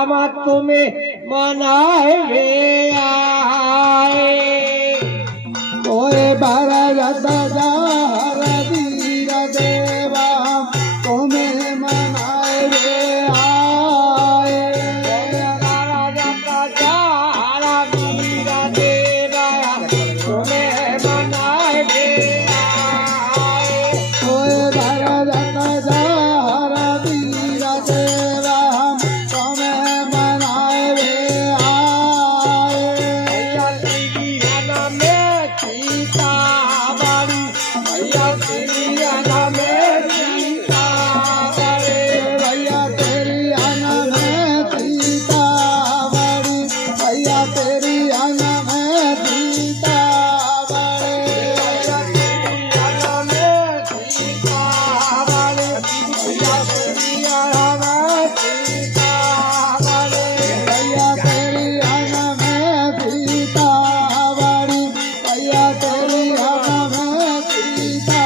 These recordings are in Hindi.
राम तुम्हें मनावे आए कोई भरत जार वीर देवा तुम्हें मनावे आए भरत जार वीर देवा तुम्हें मनावे आए कोई भरत जार वीर देवा तुम्हें मनावे आए भैया तिरियाना में सीता बड़ी भैया तिरियाना में सीता बड़ी भैया तेरी आना में सीता बड़ी भैया तेरी आना में सीता बड़ी भैया तिरियाना में सीता बड़ी भैया तिरियाना में सीता बड़ी भैया तेरी आना में सीता बड़ी भैया तेरी आना में सीता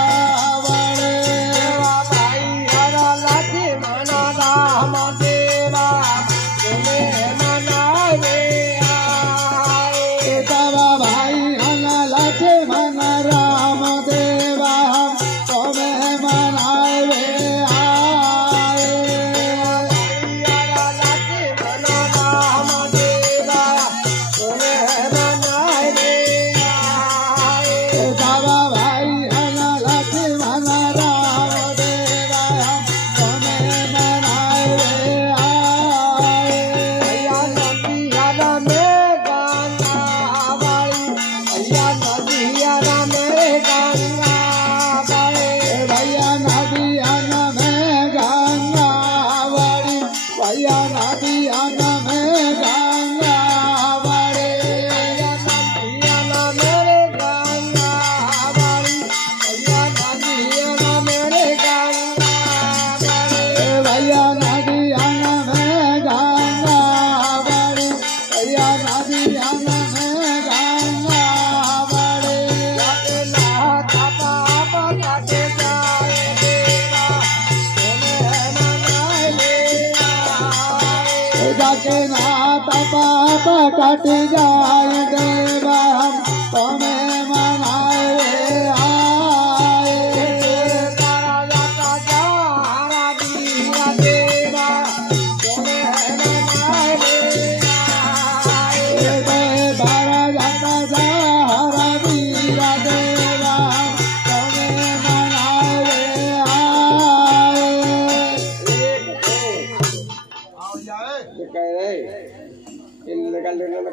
बड़ी देवा भाई हरा लाठी मना राम देवा तुम्हें मनावे आए तवा भाई हना लाखे मन राम देवा तुम्हें मनावे आए हरा लाठी मना राम देवा तुम्हें मनावे आए तवा भाई हना लाखे मन राम देवा तुम्हें मनावे आए भैया नदियाना में गंगा बाई भैया नदियाना में गंगा बाई भैया नदियाना में गंगा बड़ी भैया नदियाना में गंगा बड़ी भैया नदियाना मेरे गंगा बाई भैया नदियाना मेरे गंगा बाई भैया नदियाना में गंगा बड़ी भैया नदियाना में गंगा बड़ी जाके नाथ पाप काटे जाए देवा तुम्हें मनाए जाके नाथ पाप कट जाए देवा तुम्हें मनाए आए भरत जार वीर देवा तुम्हें मनाए आए कह रहे इन निकाल लेने में